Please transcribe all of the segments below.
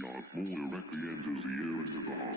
directly enters the ear into the heart.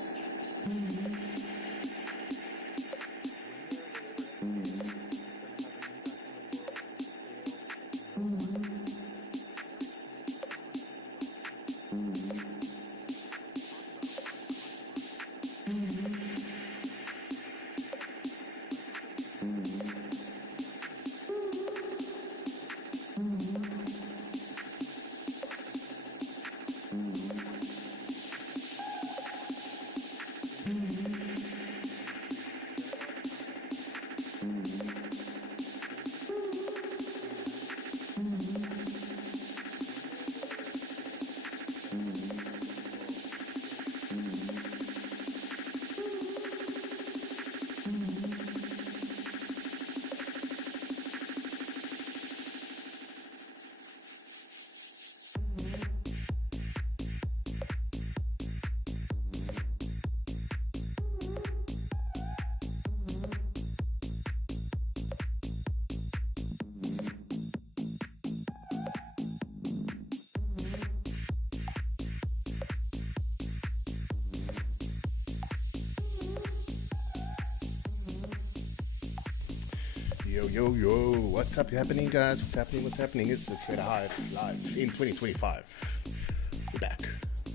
Yo, what's up happening, guys? What's happening? It's the Traderhive live in 2025.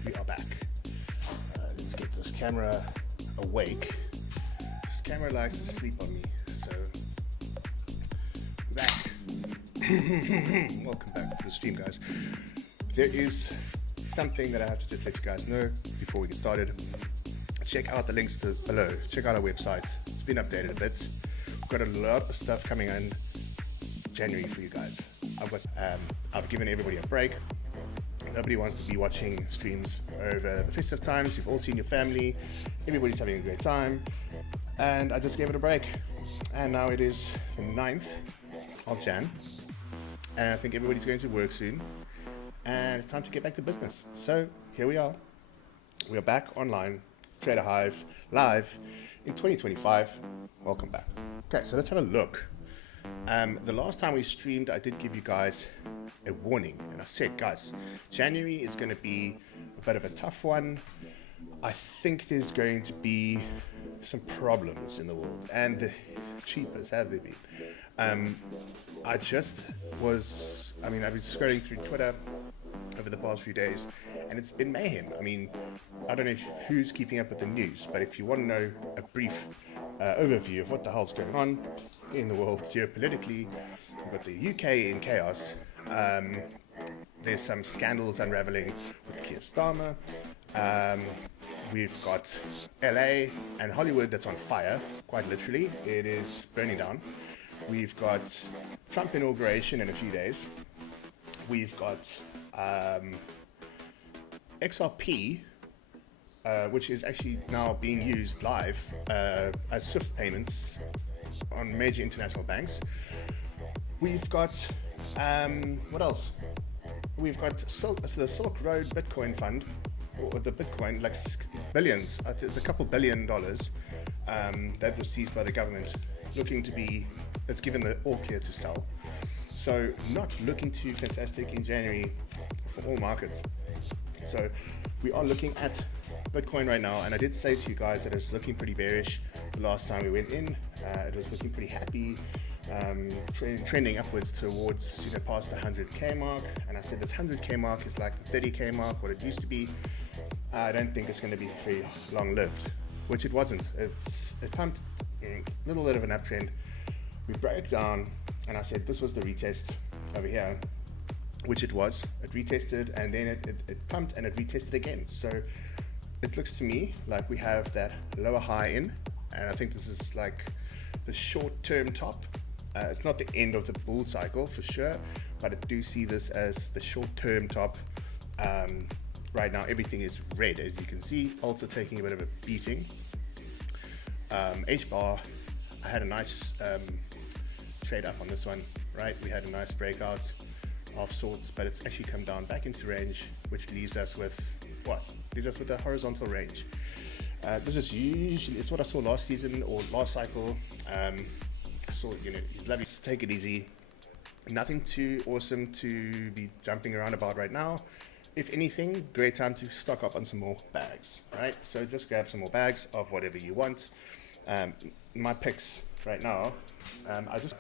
We are back. Let's get this camera awake. This camera likes to sleep on me, so we're back. Welcome back to the stream, guys. There is something that I have to just let you guys know before we get started. Check out the links below. Check out our website. It's been updated a bit. Got a lot of stuff coming in January for you guys. I've given everybody a break. Nobody wants to be watching streams over the festive times. You've all seen your family. Everybody's having a great time. And I just gave it a break. And now it is the 9th of Jan. And I think everybody's going to work soon. And it's time to get back to business. So here we are. We are back online, Traderhive live in 2025. Welcome back. Okay, so let's have a look. The last time we streamed, I did give you guys a warning, and I said, guys, January is going to be a bit of a tough one. I think there's going to be some problems in the world, and the cheapers have they been. I've been scrolling through Twitter over the past few days, and it's been mayhem. I mean, I don't know who's keeping up with the news, but if you want to know a brief overview of what the hell's going on in the world geopolitically, we've got the UK in chaos. There's some scandals unraveling with Keir Starmer. We've got LA and Hollywood that's on fire, quite literally. It is burning down. We've got Trump inauguration in a few days. We've got XRP, which is actually now being used live as SWIFT payments on major international banks. We've got, what else? We've got the Silk Road Bitcoin Fund, or the Bitcoin, like billions, it's a couple $1 billion that was seized by the government, it's given the all clear to sell. So not looking too fantastic in January for all markets. So we are looking at Bitcoin right now, and I did say to you guys that it was looking pretty bearish the last time we went in. It was looking pretty happy, trending upwards towards past the 100k mark, and I said this 100k mark is like the 30k mark, what it used to be. I don't think it's going to be very long lived, which it wasn't. It pumped a little bit of an uptrend. We broke down, and I said this was the retest over here, which it was. It retested, and then it pumped and it retested again. So it looks to me like we have that lower high in, and I think this is like the short-term top. It's not the end of the bull cycle for sure, but I do see this as the short-term top. Right now everything is red, as you can see, also taking a bit of a beating. H-bar, I had a nice trade up on this one, right? We had a nice breakout of sorts, but it's actually come down back into range, which leaves us with what? Leaves us with a horizontal range. This is usually, it's what I saw last season or last cycle. I saw, he's lovely. Take it easy. Nothing too awesome to be jumping around about right now. if anything, great time to stock up on some more bags, right? So just grab some more bags of whatever you want. My picks right now, I just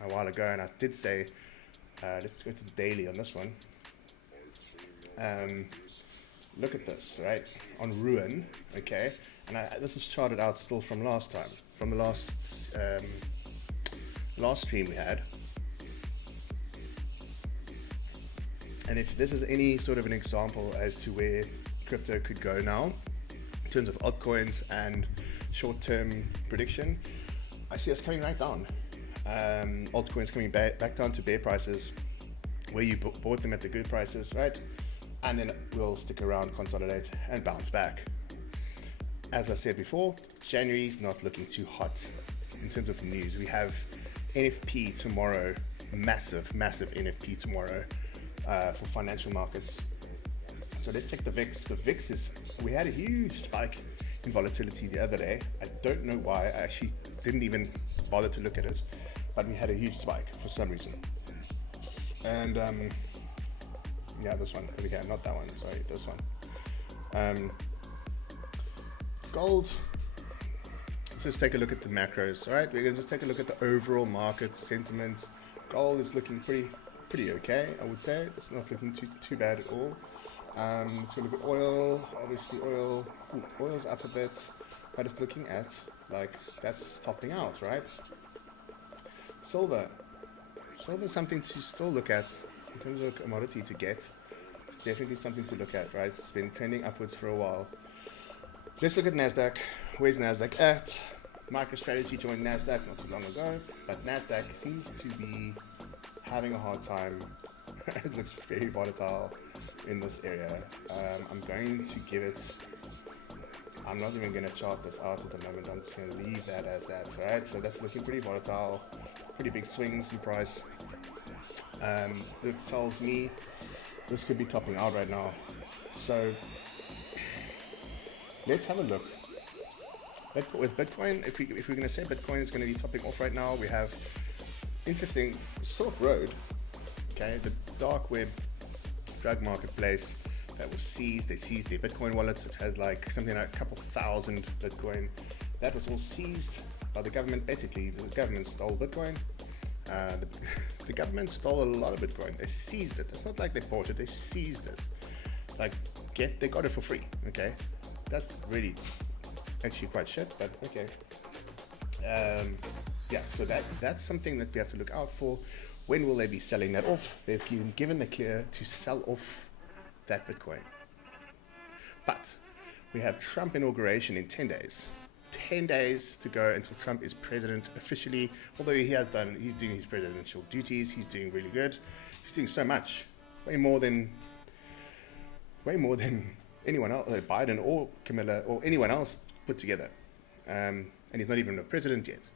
a while ago, and I did say, let's go to the daily on this one. Look at this, right? On Ruin, okay? And this is charted out still from last time, from the last stream we had. And if this is any sort of an example as to where crypto could go now, in terms of altcoins and short-term prediction, I see us coming right down. Altcoins coming back down to bear prices, where you bought them at the good prices, right? And then we'll stick around, consolidate, and bounce back. As I said before, January's not looking too hot in terms of news. We have NFP tomorrow, massive NFP tomorrow for financial markets. So let's check the VIX. The VIX we had a huge spike in volatility the other day. I don't know why. I actually didn't even bother to look at it, but we had a huge spike for some reason. And yeah, this one over here, not that one, sorry, this one. Gold, let's just take a look at the macros, all right? We're gonna just take a look at the overall market sentiment. Gold is looking pretty okay, I would say. It's not looking too bad at all. Let's go look at oil. Obviously oil's up a bit, but it's looking at, like, that's topping out, right? Silver's something to still look at in terms of a commodity to get. It's definitely something to look at, right? It's been trending upwards for a while. Let's look at NASDAQ. Where's NASDAQ at? MicroStrategy joined NASDAQ not too long ago, but NASDAQ seems to be having a hard time. It looks very volatile in this area. I'm going to give it, I'm not even going to chart this out at the moment. I'm just going to leave that as that, right? So that's looking pretty volatile, pretty big swings in price. It tells me this could be topping out right now. So let's have a look. With Bitcoin, if we're going to say Bitcoin is going to be topping off right now, we have interesting Silk Road, okay, the dark web drug marketplace that was seized. They seized their Bitcoin wallets. It had like something like a couple thousand Bitcoin. That was all seized by the government. Basically, the government stole Bitcoin. The government stole a lot of Bitcoin. They seized it. It's not like they bought it. They seized it. Like, they got it for free. Okay, that's really actually quite shit. But okay. Yeah. So that's something that we have to look out for. When will they be selling that off? They've been given the clear to sell off that Bitcoin. But we have Trump inauguration in 10 days. 10 days to go until Trump is president officially. Although he's doing his presidential duties. He's doing really good. He's doing so much, way more than anyone else, Biden or Camilla or anyone else put together. And he's not even a president yet.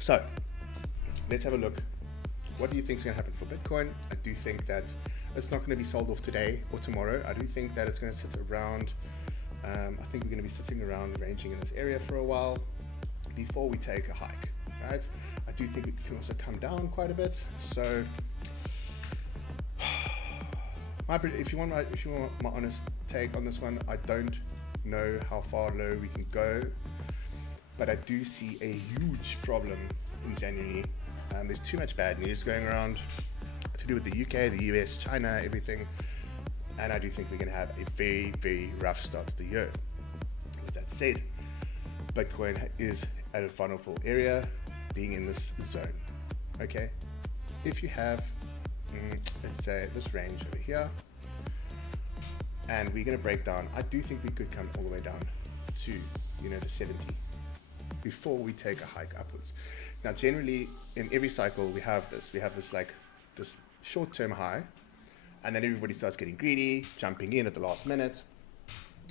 So let's have a look. What do you think is going to happen for Bitcoin? I do think that it's not going to be sold off today or tomorrow. I do think that it's going to sit around. I think we're going to be sitting around, ranging in this area for a while before we take a hike, right? I do think it can also come down quite a bit. So, if you want my honest take on this one, I don't know how far low we can go, but I do see a huge problem in January. There's too much bad news going around to do with the UK, the US, China, everything. And I do think we're going to have a very, very rough start to the year. With that said, Bitcoin is at a vulnerable area, being in this zone. Okay? If you have, let's say, this range over here, and we're going to break down, I do think we could come all the way down to, the 70 before we take a hike upwards. Now, generally, in every cycle, we have this like this short-term high, and then everybody starts getting greedy, jumping in at the last minute,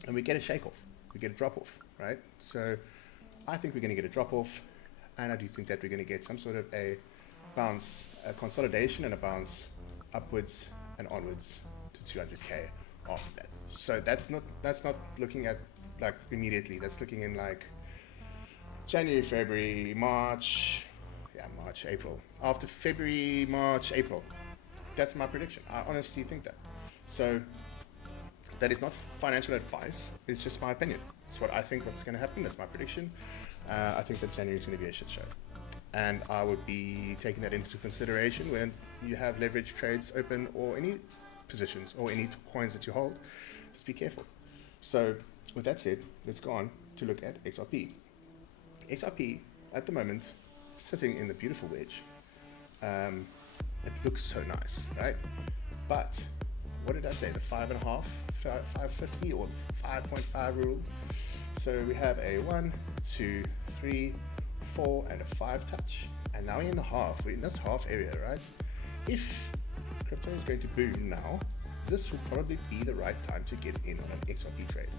and we get a shake-off. We get a drop-off, right? So I think we're going to get a drop-off, and I do think that we're going to get some sort of a bounce, a consolidation and a bounce upwards and onwards to 200K after that. So that's not looking at like immediately. That's looking in like January, February, March, April. After February, March, April, That's my prediction. I honestly think that. So that is not financial advice. It's just my opinion. It's what I think what's going to happen. That's my prediction. I think that January is going to be a shit show. And I would be taking that into consideration when you have leverage trades open or any positions or any coins that you hold. Just be careful. So with that said, let's go on to look at XRP. XRP at the moment, sitting in the beautiful wedge. It looks so nice, right? But what did I say? The 5.5, 550 or the 5.5 rule. So we have a 1, 2, 3, 4, and a 5 touch. And now we're in the half. We're in this half area, right? If crypto is going to boom now, this would probably be the right time to get in on an XRP trade.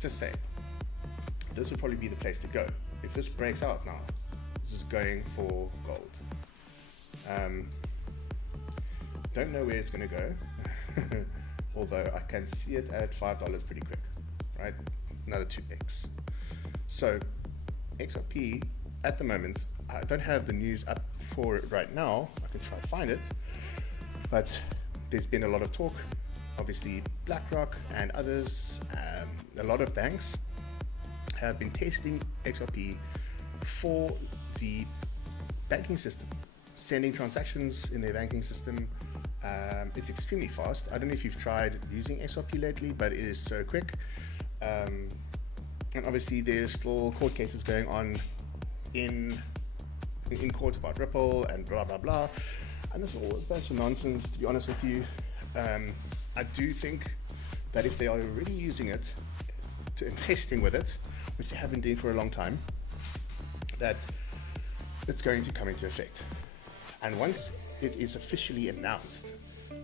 Just saying. This would probably be the place to go. If this breaks out now, this is going for gold. Don't know where it's going to go, although I can see it at $5 pretty quick, right? Another 2x. So XRP at the moment, I don't have the news up for it right now. I can try to find it, but there's been a lot of talk. Obviously, BlackRock and others, a lot of banks have been testing XRP for the banking system, sending transactions in their banking system. It's extremely fast. I don't know if you've tried using XRP lately, but it is so quick. And obviously there's still court cases going on in court about Ripple and blah, blah, blah. And this is all a bunch of nonsense, to be honest with you. I do think that if they are already using it and testing with it, which they have been doing for a long time, that it's going to come into effect. And once it is officially announced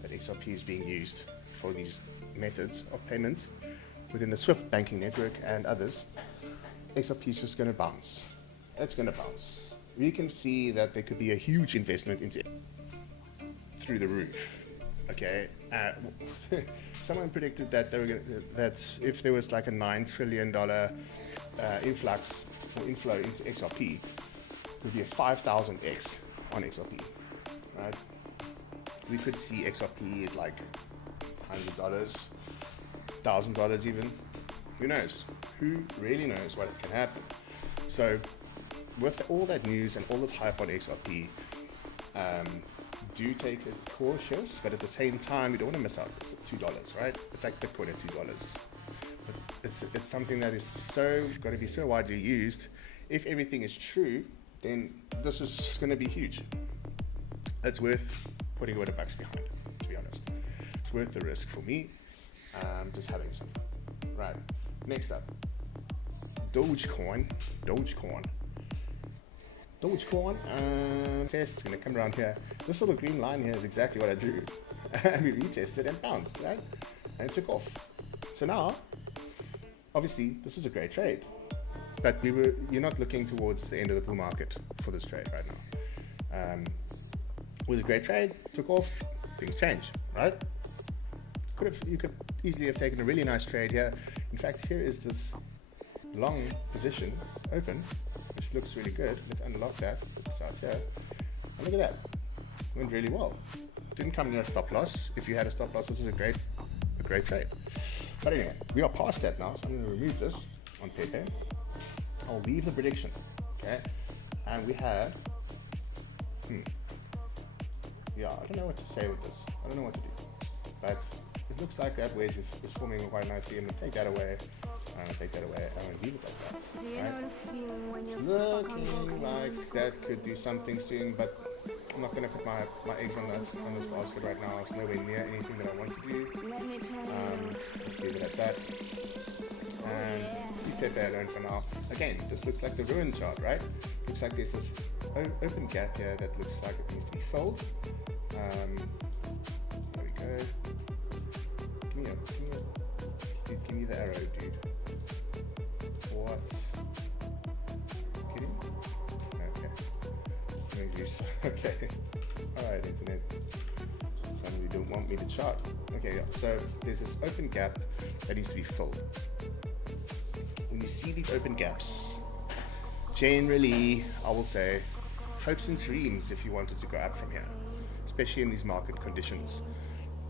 that XRP is being used for these methods of payment within the SWIFT banking network and others, XRP is just going to bounce. It's going to bounce. We can see that there could be a huge investment into it through the roof. Okay, someone predicted that that if there was like a $9 trillion influx or inflow into XRP, it would be a 5,000x on XRP, right? We could see XRP at like $100, $1,000 even. Who knows? Who really knows what can happen? So with all that news and all this hype on XRP, do take it cautious, but at the same time, you don't want to miss out. It's $2, right? It's like Bitcoin at $2. But it's something that is so going to be so widely used. If everything is true, then this is going to be huge. It's worth putting a bit of bucks behind, to be honest. It's worth the risk for me. Just having some. Right. Next up, Dogecoin. Test, it's going to come around here. This little green line here is exactly what I drew. And we retested and bounced, right? And it took off. So now, obviously, this was a great trade. But you're not looking towards the end of the bull market for this trade right now. It was a great trade, took off, things changed, right? You could easily have taken a really nice trade here. In fact, here is this long position open, which looks really good. Let's unlock that, put this out here. And look at that, went really well. Didn't come near a stop loss. If you had a stop loss, this is a great trade. But anyway, we are past that now, so I'm going to remove this on Pepe. I'll leave the prediction, okay? And we had, yeah, I don't know what to say with this. I don't know what to do. But it looks like that wedge is forming quite nicely. I'm going to take that away. I'm going to take that away. I'm going to leave it like that. Do you right? know the feeling when you're Looking like that could do something soon, but I'm not going to put my eggs on this basket right now. It's nowhere near anything that I want to do. Let me tell you. Let's leave it at that. And leave Pepe alone for now. Again, this looks like the ruin chart, right? Looks like there's this open gap here that looks like it needs to be filled. There we go. Give me the arrow, dude. What? Kidding? Okay. Okay. Alright, internet. Suddenly don't want me to chart. Okay, yeah. So there's this open gap that needs to be filled. When you see these open gaps, generally, I will say, hopes and dreams if you wanted to go up from here. It's especially in these market conditions,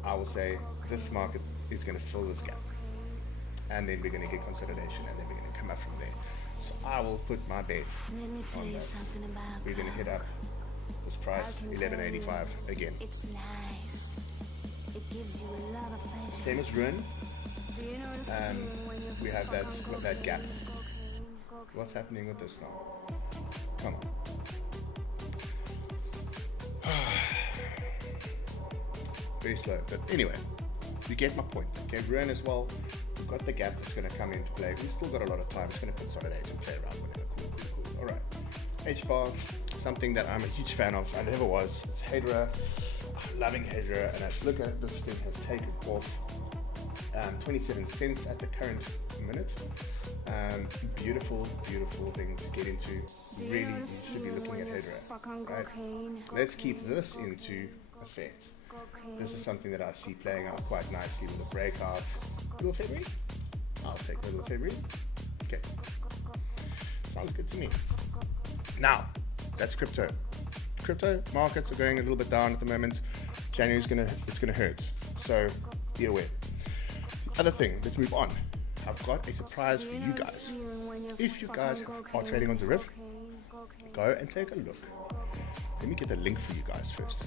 I will say this market is going to fill this gap, and then we're going to get consolidation, and then we're going to come up from there. So I will put my bet Let me tell on you this. something about We're going to hit up this price, $11.85 again. It's nice. It gives you a lot of pleasure. Same as Ruin. Do you know the feeling when you We have that fuck on with that gap. cocaine? What's happening with this now? Come on. Very slow, but anyway, you get my point. Okay, Ruin as well. We've got the gap that's going to come into play. We've still got a lot of time. It's going to consolidate and play around, whatever. Cool. All right. H-bar, something that I'm a huge fan of. I never was. It's Hedera. I'm loving Hedera, and I look at this thing has taken off 27 cents at the current minute. Beautiful thing to get into. Really, you should be looking at Hedera. Right? Let's keep this into effect. This is something that I see playing out quite nicely with a breakout. Middle of February? I'll take middle of February. Okay. Sounds good to me. Now, that's crypto. Crypto markets are going a little bit down at the moment. January's it's gonna hurt. So be aware. The other thing, let's move on. I've got a surprise for you guys. If you guys are trading on DERIV, go and take a look. Let me get the link for you guys first.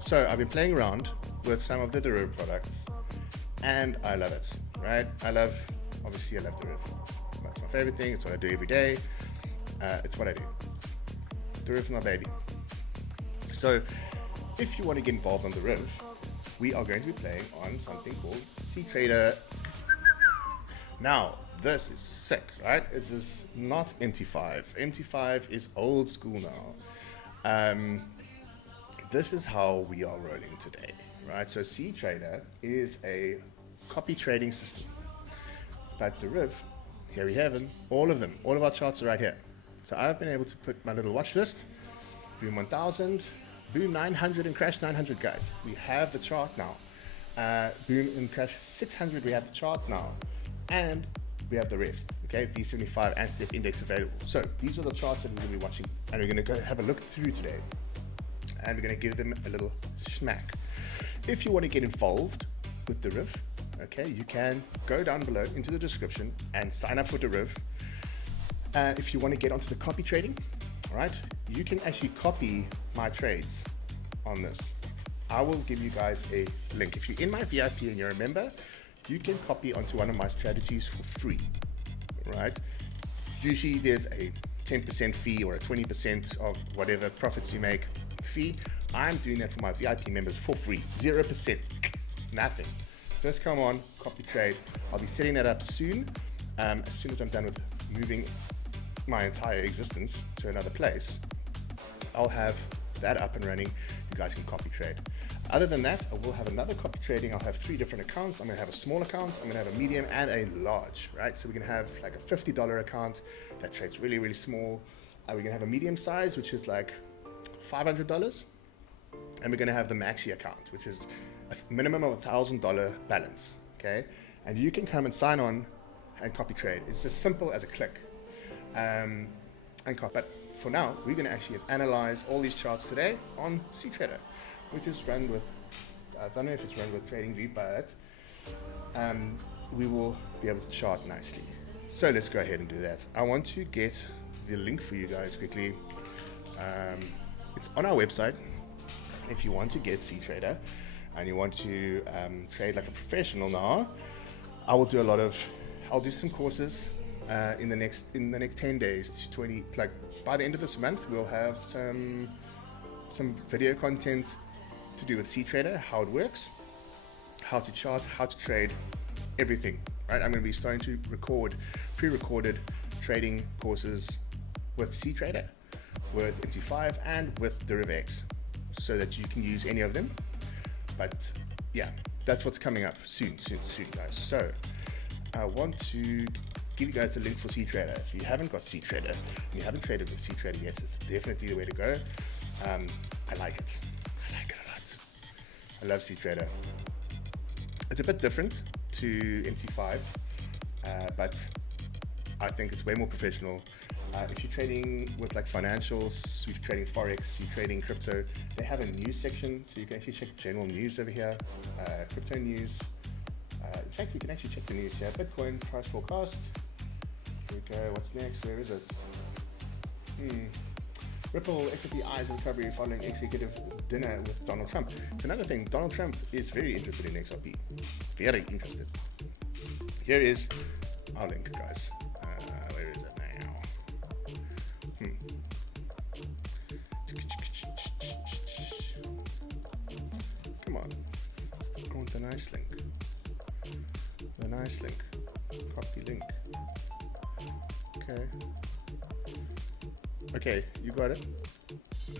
So I've been playing around with some of the DERIV products, and I love it, right? I love DERIV. That's my favorite thing. It's what I do every day. It's what I do. DERIV is my baby. So if you want to get involved on DERIV, we are going to be playing on something called CTrader. Now, this is sick, right? This is not MT5. MT5 is old school now. This is how we are rolling today, right? So CTrader is a copy trading system. But DERIV, here we have them, all of our charts are right here. So I've been able to put my little watch list, Boom 1000, Boom 900 and Crash 900, guys. We have the chart now. Boom and Crash 600, we have the chart now. And we have the rest, okay? V75 and Step Index available. So these are the charts that we're gonna be watching, and we're gonna go have a look through today. And we're gonna give them a little smack. If you wanna get involved with DERIV, okay, you can go down below into the description and sign up for DERIV. If you wanna get onto the copy trading, all right, you can actually copy my trades on this. I will give you guys a link. If you're in my VIP and you're a member, you can copy onto one of my strategies for free, right? Usually there's a 10% fee or a 20% of whatever profits you make fee. I'm doing that for my VIP members for free, 0%, nothing. Just come on, copy trade. I'll be setting that up soon. As soon as I'm done with moving my entire existence to another place, I'll have that up and running. You guys can copy trade. Other than that, I will have another copy trading. I'll have 3 different accounts. I'm gonna have a small account, I'm gonna have a medium and a large, right? So we're gonna have like a $50 account that trades really, really small. We're gonna have a medium size, which is like $500. And we're gonna have the maxi account, which is a minimum of $1,000 balance, okay? And you can come and sign on and copy trade. It's as simple as a click. But for now, we're gonna actually analyze all these charts today on CTrader, which is run with, I don't know if it's run with TradingView, but we will be able to chart nicely. So let's go ahead and do that. I want to get the link for you guys quickly. It's on our website. If you want to get CTrader and you want to trade like a professional now, I'll do some courses in the next 10 days to 20, like by the end of this month, we'll have some video content to do with CTrader, how it works, how to chart, how to trade, everything, right? I'm going to be starting to record pre-recorded trading courses with CTrader, with MT5 and with DERIV so that you can use any of them. But yeah, that's what's coming up soon guys. So I want to give you guys the link for CTrader. If you haven't got CTrader and you haven't traded with CTrader yet, it's definitely the way to go. I like it a lot. I love CTrader. It's a bit different to MT5, but I think it's way more professional. If you're trading with like financials, if you're trading forex, you're trading crypto, they have a news section, so you can actually check general news over here, crypto news. In fact, you can actually check the news here. Bitcoin price forecast. Here we go. What's next? Where is it? Ripple XRP eyes recovery following executive dinner with Donald Trump. It's another thing. Donald Trump is very interested in XRP. Very interested. Here is our link, guys. Where is it now? Come on. I want the nice link. The nice link. Copy link. Okay. Okay, you got it.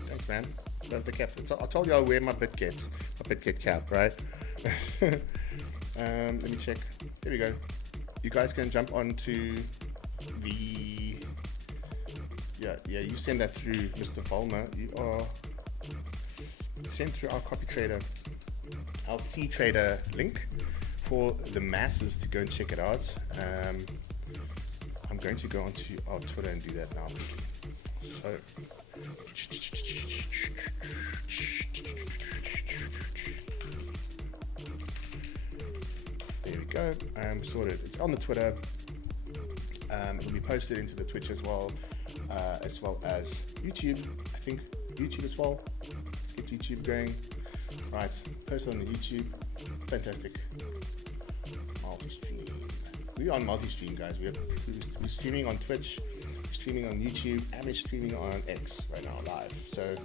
Thanks, man. Love the cap. I told you I'll wear my BitKit cap, right? Let me check. There we go. You guys can jump onto the... Yeah, you send that through, Mr. Volmer. You are... Send through our copy trader, our C trader link for the masses to go and check it out. I'm going to go onto our Twitter and do that now. So, there we go. Sorted. It's on the Twitter. It'll be posted into the Twitch as well as YouTube. I think YouTube as well. Let's get YouTube going. Right, posted on the YouTube. Fantastic. Multi-stream. We're on multi-stream, guys. We're streaming on Twitch, streaming on YouTube, and we're streaming on X right now live. So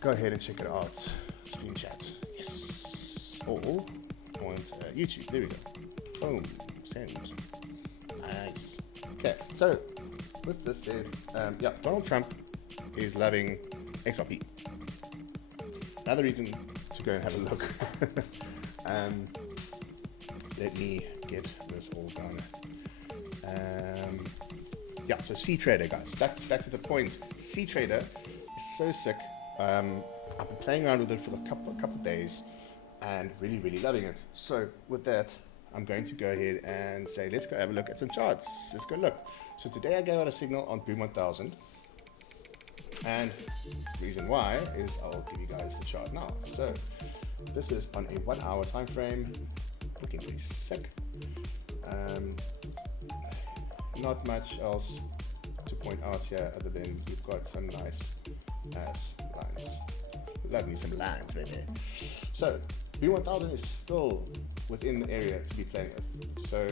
go ahead and check it out. Stream chat. Yes. Or on YouTube. There we go. Boom. Send. Nice. Okay. So with this said, yeah, Donald Trump is loving XRP. Another reason to go and have a look. Let me get this all done. Yeah, so C Trader, guys. Back to the point. C Trader is so sick. I've been playing around with it for a couple of days and really, really loving it. So with that, I'm going to go ahead and say, let's go have a look at some charts. Let's go look. So today I gave out a signal on Boom 1000. And the reason why is I'll give you guys the chart now. So this is on a 1 hour time frame. Looking pretty sick. Not much else to point out here other than you've got some nice ass lines. Love me some lines, baby. So B1000 is still within the area to be playing with. So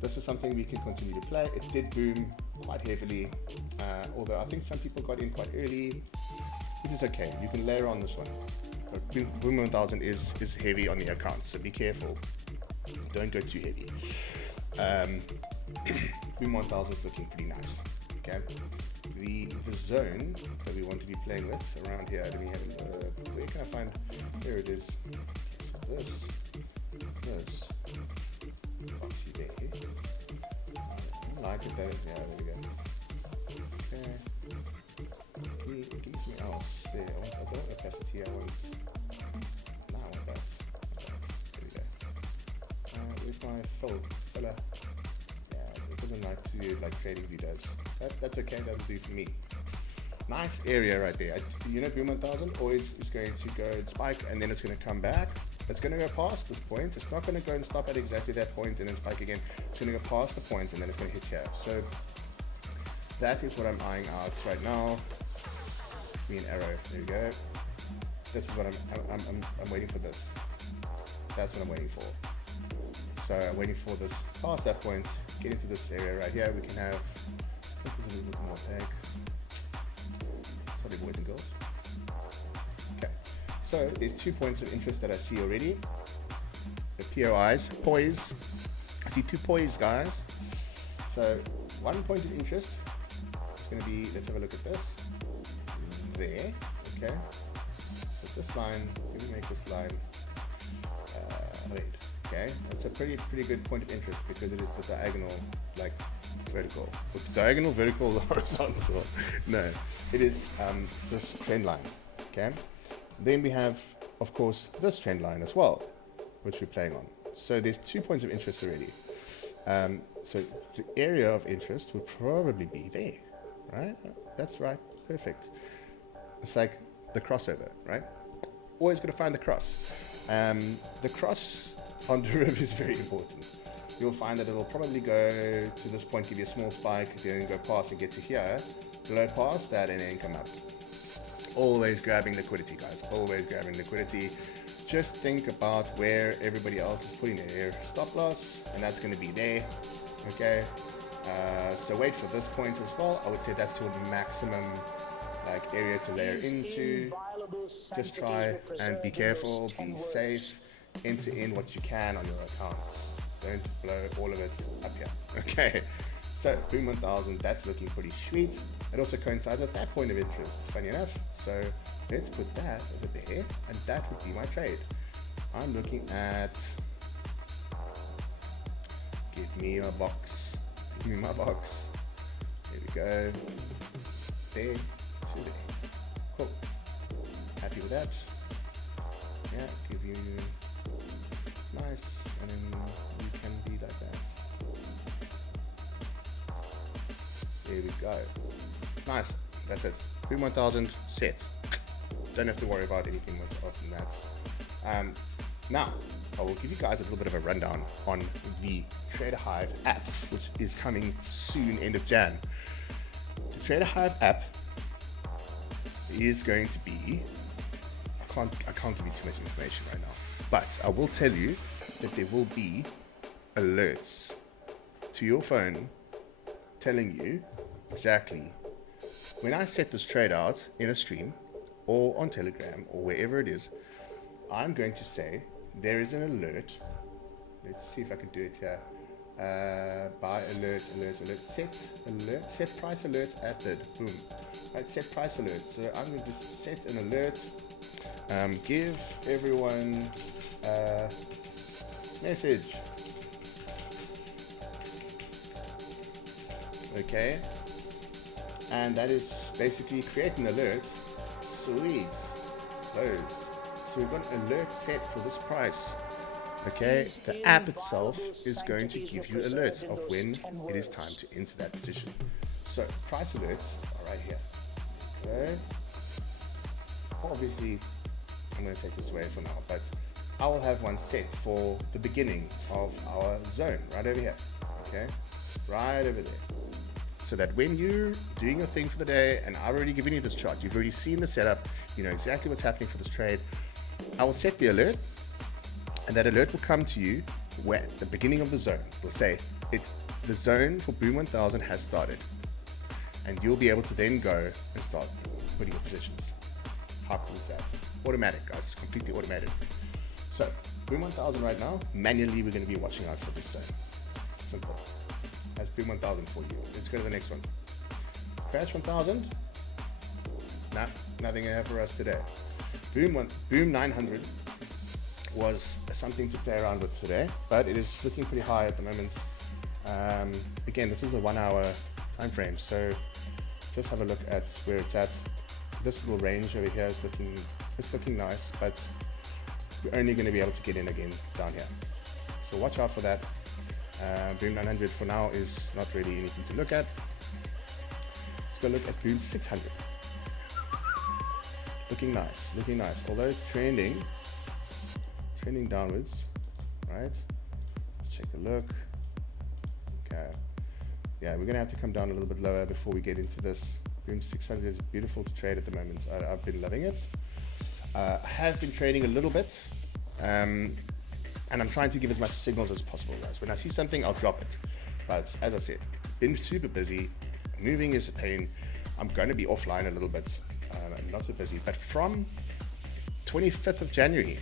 this is something we can continue to play. It did boom quite heavily, although I think some people got in quite early. It is okay. You can layer on this one. But Boom 1000 is heavy on the account, so be careful. Don't go too heavy. Boom 1000 is looking pretty nice. Okay. The zone that we want to be playing with around here. Let me have a look. Where can I find? There it is. Okay, so this. Boxy there. I like it better. Yeah, there we go. Okay. Give me something else. Yeah, I don't want opacity. I want. No, I want that. There we go. Where's my filler? Yeah, it doesn't like to do like trading view does. That's okay. That'll do for me. Nice area right there. You know, Boom 1000 always is going to go and spike, and then it's going to come back. It's going to go past this point. It's not going to go and stop at exactly that point and then spike again. It's going to go past the point and then it's going to hit here. So that is what I'm eyeing out right now. Give me an arrow. There we go. This is what I'm waiting for this. That's what I'm waiting for. So I'm waiting for this past that point. Get into this area right here. We can have. I think there's a little bit more tag. Sorry, boys and girls. Okay. So there's 2 points of interest that I see already. The POIs, poise. I see 2 poise, guys. So 1 point of interest is going to be, let's have a look at this. There, okay. So this line, let me make this line red. Okay, that's a pretty good point of interest because it is the diagonal, like vertical. With diagonal, vertical, horizontal. No, it is this trend line. Okay. Then we have, of course, this trend line as well, which we're playing on. So there's 2 points of interest already. So the area of interest would probably be there, right? That's right, perfect. It's like the crossover, right? Always got to find the cross. The cross on DERIV is very important. You'll find that it'll probably go to this point, give you a small spike, then go past and get to here, blow past that, and then come up. Always grabbing liquidity, guys. Always grabbing liquidity. Just think about where everybody else is putting their stop loss, and that's going to be there. Okay. So wait for this point as well. I would say that's your maximum like area to layer into. Just try and be careful, be safe, enter in what you can on your account. Don't blow all of it up here. Okay, so boom 1000, that's looking pretty sweet. It also coincides with that point of interest, funny enough. So let's put that over there, and that would be my trade. I'm looking at, give me a box, give me my box. There we go, there to there. Cool, happy with that. Yeah, give you nice, and then you can be like that. There we go. Nice, that's it. Boom 1000 set. Don't have to worry about anything else than that. Now, I will give you guys a little bit of a rundown on the Traderhive app, which is coming soon, end of Jan. The Traderhive app is going to be, I can't give you too much information right now, but I will tell you that there will be alerts to your phone telling you exactly when I set this trade out in a stream or on Telegram or wherever it is. I'm going to say there is an alert. Let's see if I can do it here. Buy alert, set price alert at bid. Boom. Right, set price alert. So I'm going to set an alert. Give everyone a message. Okay. And that is basically create an alert. Sweet. Close. So we've got an alert set for this price. Okay, the app itself is going to give you alerts of when it is time to enter that position. So price alerts are right here. Okay. Obviously, I'm going to take this away for now, but I will have one set for the beginning of our zone right over here. Okay, right over there. So that when you're doing your thing for the day, and I've already given you this chart, you've already seen the setup, you know exactly what's happening for this trade. I will set the alert, and that alert will come to you at the beginning of the zone. We'll say it's the zone for Boom 1000 has started, and you'll be able to then go and start putting your positions. How cool is that? Automatic, guys, completely automated. So Boom 1000 right now, manually we're going to be watching out for this zone. Simple. That's Boom 1000 for you. Let's go to the next one. Crash 1000. Nah, nothing here for us today. Boom 900 was something to play around with today, but it is looking pretty high at the moment. Again, this is a 1 hour time frame, so just have a look at where it's at. This little range over here is looking nice, but we're only going to be able to get in again down here. So watch out for that. Boom 900 for now is not really anything to look at. Let's go look at Boom 600. Looking nice. Although it's trending downwards, right? Let's take a look. Okay. Yeah, we're gonna have to come down a little bit lower before we get into this. Boom 600 is beautiful to trade at the moment. I've been loving it. I have been trading a little bit, and I'm trying to give as much signals as possible, guys. When I see something, I'll drop it. But as I said, been super busy. Moving is a pain. I'm going to be offline a little bit. I'm not so busy. But from 25th of January,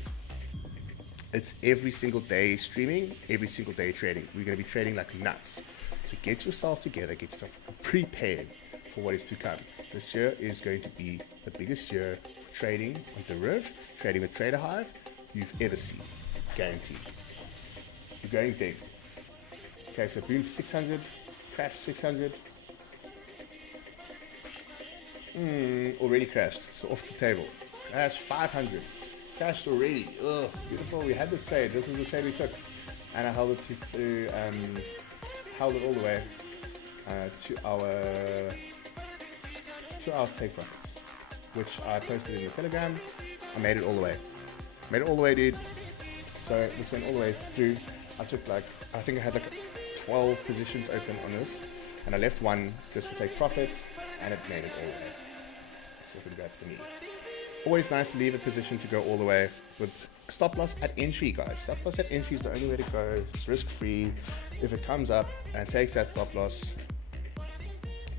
it's every single day streaming, every single day trading. We're going to be trading like nuts. So get yourself together, get yourself prepared for what is to come. This year is going to be the biggest year for trading on DERIV, trading with Traderhive you've ever seen. Guaranteed. You're going big. Okay, so Boom 600, Crash 600. Already crashed, so off the table. Crash 500. Crashed already. Ugh, beautiful. We had this trade. This is the trade we took. And I held it to held it all the way to our take profits, which I posted in the Telegram. I made it all the way. Made it all the way, dude. So this went all the way through. I took I think I had 12 positions open on this, and I left one just to take profit, and it made it all the way. So congrats to me. Always nice to leave a position to go all the way with stop loss at entry, guys. Stop loss at entry is the only way to go. It's risk free. If it comes up and takes that stop loss,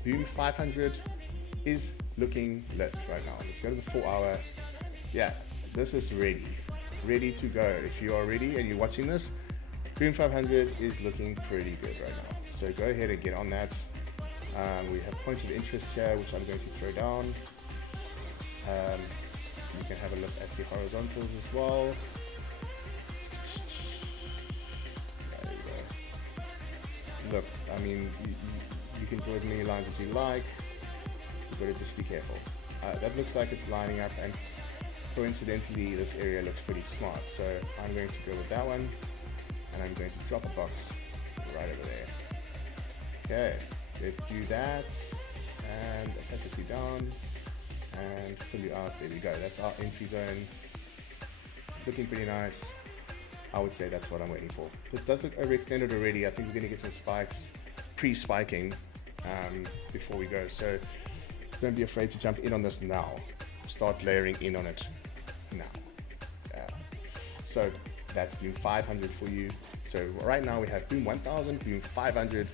boom, 500 is looking lit right now. Let's go to the 4 hour. Yeah, this is ready to go. If you are ready and you're watching this, boom 500 is looking pretty good right now. So go ahead and get on that. We have points of interest here, which I'm going to throw down. You can have a look at the horizontals as well. There you go. Look, I mean, you can draw as many lines as you like. You've got to just be careful. That looks like it's lining up, and coincidentally, this area looks pretty smart. So I'm going to go with that one, and I'm going to drop a box right over there. Okay, let's do that, and attach it down. And fill you out. There we go. That's our entry zone. Looking pretty nice. I would say that's what I'm waiting for. This does look overextended already. I think we're going to get some spikes, pre-spiking, before we go. So don't be afraid to jump in on this now. Start layering in on it now. So that's boom 500 for you. So right now we have boom 1000, boom 500,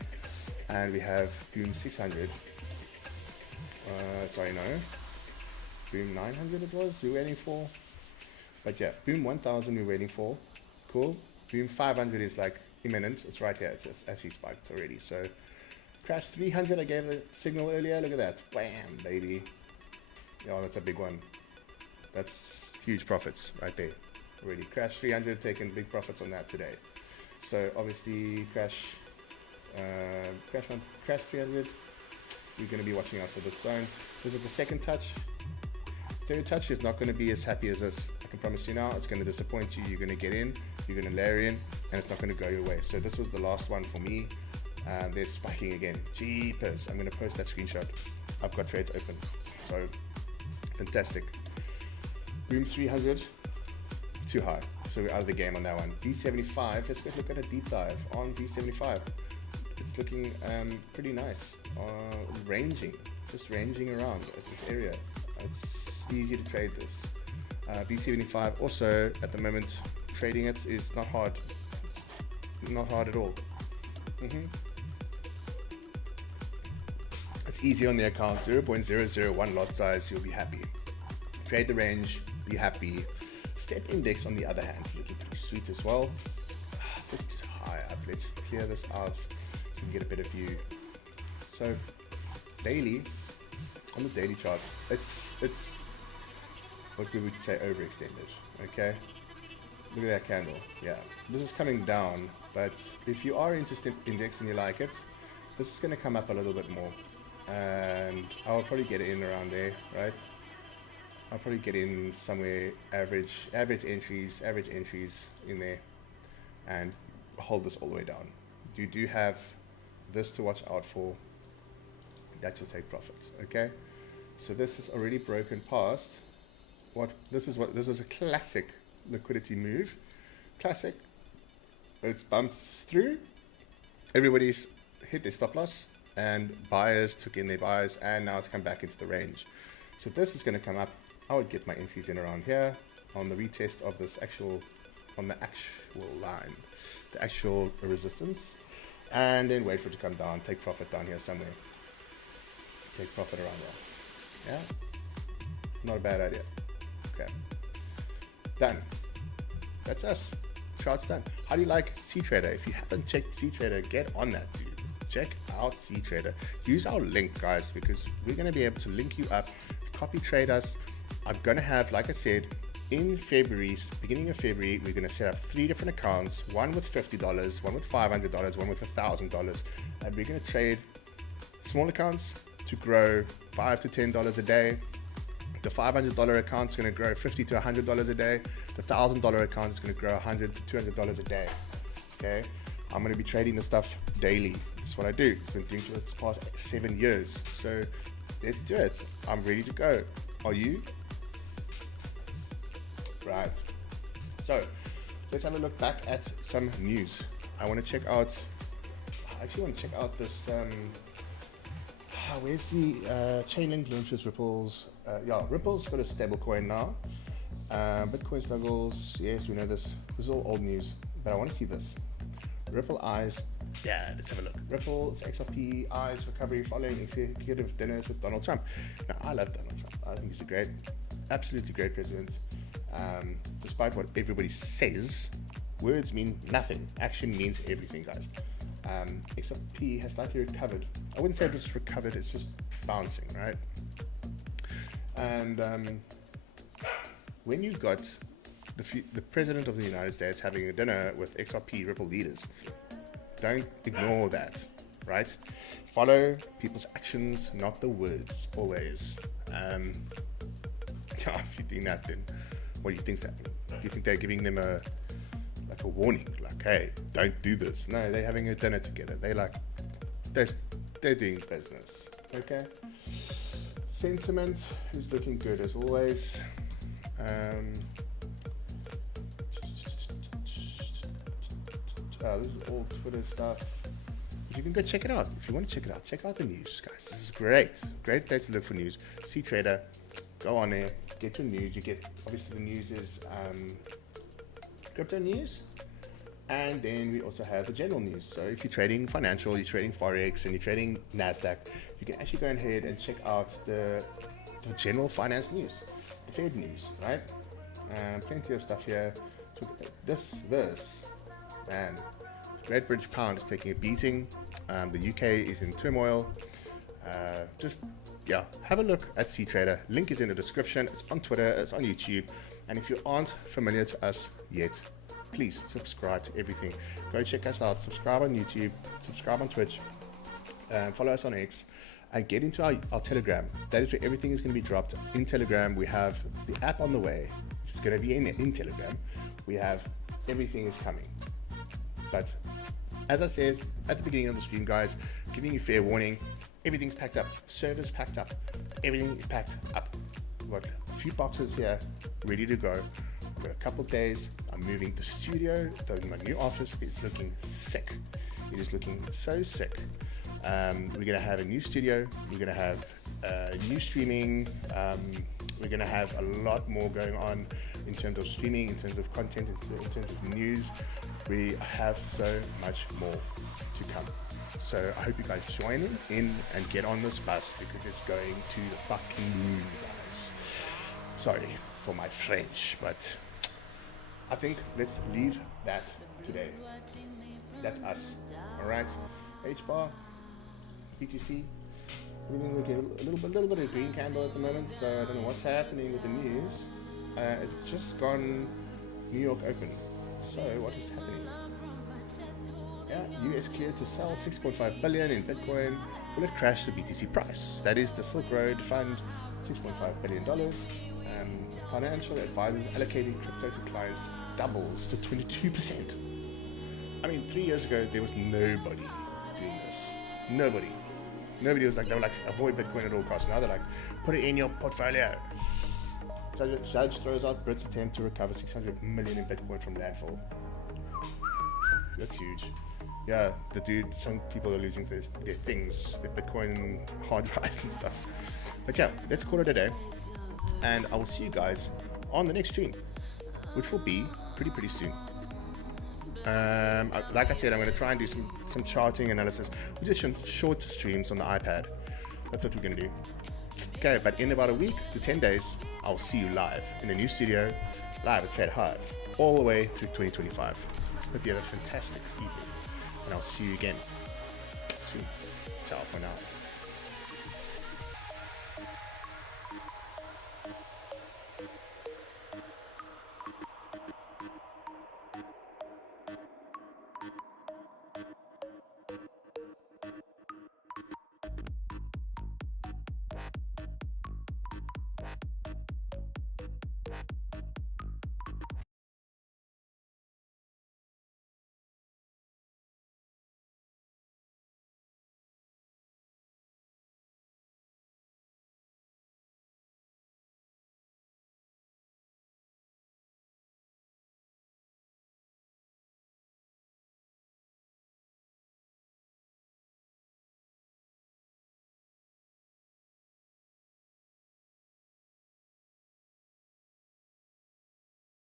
and we have boom 600. Sorry, no. Boom 900 it was, we're waiting for. But yeah, boom 1000 we're waiting for. Cool. Boom 500 is like imminent. It's right here. It's actually spiked already. So crash 300, I gave the signal earlier. Look at that. Bam, baby. Oh, that's a big one. That's huge profits right there. Already crash 300, taking big profits on that today. So obviously crash 300. We're going to be watching out for this zone. This is the second touch. Third touch is not going to be as happy as this. I can promise you now, it's going to disappoint you. You're going to get in, you're going to layer in, and it's not going to go your way. So this was the last one for me. They're spiking again. Jeepers. I'm going to post that screenshot. I've got trades open. So fantastic. Boom 300, too high. So we're out of the game on that one. B75, let's go look at a deep dive on B75. It's looking pretty nice. Just ranging around at this area. It's easy to trade this. B75 also at the moment trading it is not hard at all. It's easy on the account. 0.001 lot size, you'll be happy. Trade the range, be happy. Step index on the other hand, looking pretty sweet as well. Looking so high up. Let's clear this out so we can get a better view. So daily, on the daily chart, it's what we would say overextended. Okay, look at that candle. Yeah, this is coming down, but if you are interested in index and you like it, this is going to come up a little bit more, and I'll probably get in around there, right? I'll probably get in somewhere average entries in there, and hold this all the way down. You do have this to watch out for. That will take profits. Okay, so this is already broken past. This is a classic liquidity move. Classic. It's bumped through. Everybody's hit their stop loss, and buyers took in their buys, and now it's come back into the range. So this is going to come up. I would get my entries in around here on the retest of this on the actual line, the actual resistance, and then wait for it to come down. Take profit down here somewhere. Take profit around there. Yeah, not a bad idea. Okay, done. That's us. Chart's done. How do you like C-Trader? If you haven't checked C-Trader, get on that, dude. Check out C-Trader. Use our link, guys, because we're going to be able to link you up, copy trade us. I'm going to have, like I said, in February, beginning of February, we're going to set up 3 different accounts, one with $50, one with $500, one with $1,000, and we're going to trade small accounts to grow $5 to $10 a day. The $500 account is going to grow $50 to $100 a day. The $1,000 account is going to grow $100 to $200 a day. Okay, I'm going to be trading this stuff daily. That's what I do. I've been doing it for the past 7 years. So let's do it. I'm ready to go. Are you? Right. So let's have a look back at some news. I actually want to check out this, where's the Chainlink launches Ripple's, Ripple's got a stable coin now. Bitcoin struggles, yes, we know this. This is all old news, but I want to see this. Ripple eyes, yeah, let's have a look. Ripple's XRP eyes recovery following executive dinners with Donald Trump. Now, I love Donald Trump. I think he's absolutely great president. Despite what everybody says, words mean nothing. Action means everything, guys. XRP has slightly recovered. I wouldn't say it was recovered, it's just bouncing, right? And when you've got the President of the United States having a dinner with XRP Ripple leaders, don't ignore that, right? Follow people's actions, not the words, always. If you're doing that, then what do you think's happening? Do you think they're giving them a warning, like, hey, don't do this? No, they're having a dinner together. They're doing business. Okay. Sentiment is looking good as always. This is all Twitter stuff. But you can go check it out. If you want to check it out, check out the news, guys. This is great. Great place to look for news. See Trader. Go on there. Get your news. You get, obviously the news is crypto news. And then we also have the general news. So if you're trading financial, you're trading Forex, and you're trading NASDAQ, you can actually go ahead and check out the general finance news, the Fed news, right? Plenty of stuff here. This, man, Great British Pound is taking a beating. The UK is in turmoil. Have a look at CTrader. Link is in the description. It's on Twitter, it's on YouTube. And if you aren't familiar to us yet, please subscribe to everything. Go check us out. Subscribe on YouTube, subscribe on Twitch, follow us on X, and get into our Telegram. That is where everything is going to be dropped in Telegram. We have the app on the way, which is going to be in Telegram. We have everything is coming. But as I said at the beginning of the stream, guys, giving you fair warning, everything's packed up. Servers packed up. Everything is packed up. We've got a few boxes here ready to go. I've got a couple of days. I'm moving the studio. My new office is looking sick. It is looking so sick. We're going to have a new studio. We're going to have new streaming. We're going to have a lot more going on in terms of streaming, in terms of content, in terms of news. We have so much more to come. So I hope you guys join in and get on this bus, because it's going to the fucking moon, guys. Sorry for my French, but I think let's leave that today. That's us. Alright. H-bar, BTC. Everything's looking a little bit of green candle at the moment, so I don't know what's happening with the news. It's just gone New York open. So what is happening? Yeah, US cleared to sell 6.5 billion in Bitcoin. Will it crash the BTC price? That is the Silk Road Fund, $6.5 billion. Financial advisors allocating crypto to clients doubles to 22%. I mean, 3 years ago, there was nobody doing this. Nobody was like, they were like, avoid Bitcoin at all costs. Now they're like, put it in your portfolio. Judge throws out Brits attempt to recover 600 million in Bitcoin from landfall. That's huge. Yeah, the dude, some people are losing their things, their Bitcoin hard drives and stuff. But yeah, let's call it a day. And I will see you guys on the next stream, which will be pretty soon. Like I said, I'm going to try and do some charting analysis. We just short streams on the iPad. That's what we're going to do. Okay, but in about a week to 10 days, I'll see you live in the new studio, live at Traderhive, all the way through 2025. Hope you have a fantastic evening, and I'll see you again soon. Ciao for now.